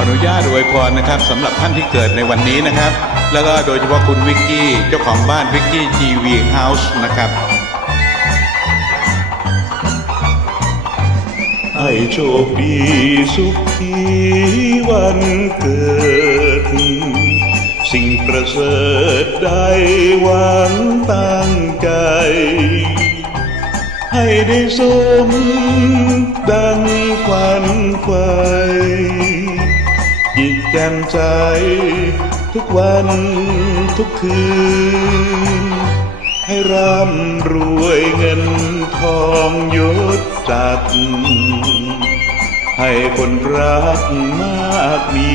อนุญาตอวยพรนะครับสำหรับท่านที่เกิดในวันนี้นะครับ แล้วก็โดยเฉพาะคุณวิกกี้เจ้าของบ้านวิกกี้ทีวีเฮาส์นะครับให้โชคดีสุขีวันเกิด สิ่งประเสริฐได้หวังตั้งใจ ให้ได้สมดังฝันไฟ แจ่มใจทุกวันทุกคืน ให้ร่ำรวยเงินทองยศจักให้คนรักมากมี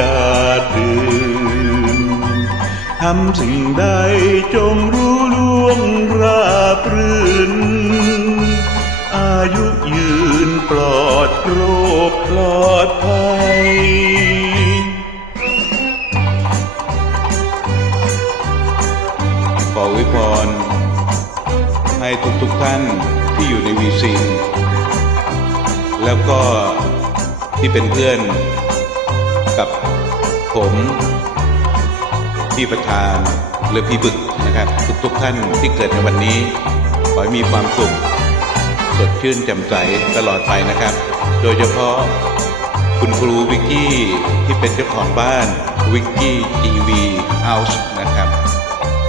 ดาดดืนทำสิ่งใดจงรู้ล่วงราบรื่น อายุยืนปลอดโรคปลอดภัย ออวยพร ให้ทุกๆท่านที่อยู่ในวีซีแล้วก็ที่เป็นเพื่อนกับผมพี่ประธานหรือพี่บึกนะครับ ทุกๆท่านที่เกิดในวันนี้ ขอให้มีความสุข สดชื่นแจ่มใสตลอดไปนะครับ โดยเฉพาะคุณครูวิกกี้ที่เป็นเจ้าของบ้านวิกกี้ทีวีเฮาส์นะครับ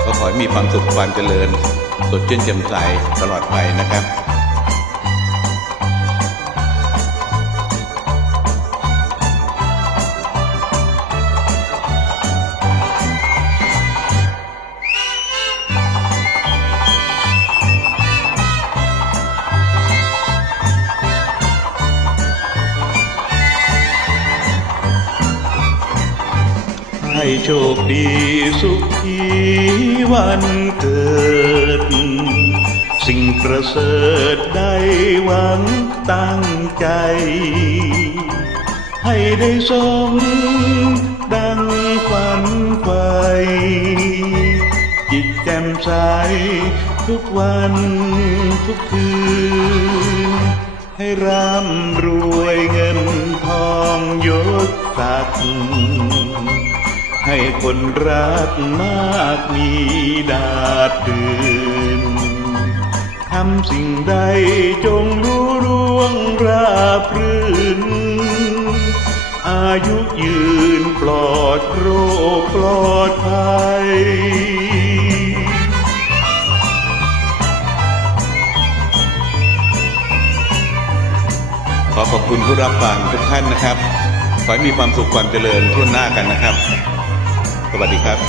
ก็ขอให้มีความสุขความเจริญสดชื่นแจ่มใสตลอดไปนะครับ ให้โชคดีสุขีวันเกิด สิ่งประเสริฐได้หวังตั้งใจ ให้ได้สมดังฝันไฟจิตแจ่มใสทุกวันทุกคืน ให้ร่ำรวยเงินทองยศศักดิ์ ให้คนรักมากมีดาดดืนทำสิ่งใดจงรู้ร่วงราบรื่น อายุยืนปลอดโรคปลอดภัยขอขอบคุณผู้รับฟังทุกท่านนะครับ ขอให้มีความสุขความเจริญทั่วหน้ากันนะครับ สวัสดีครับ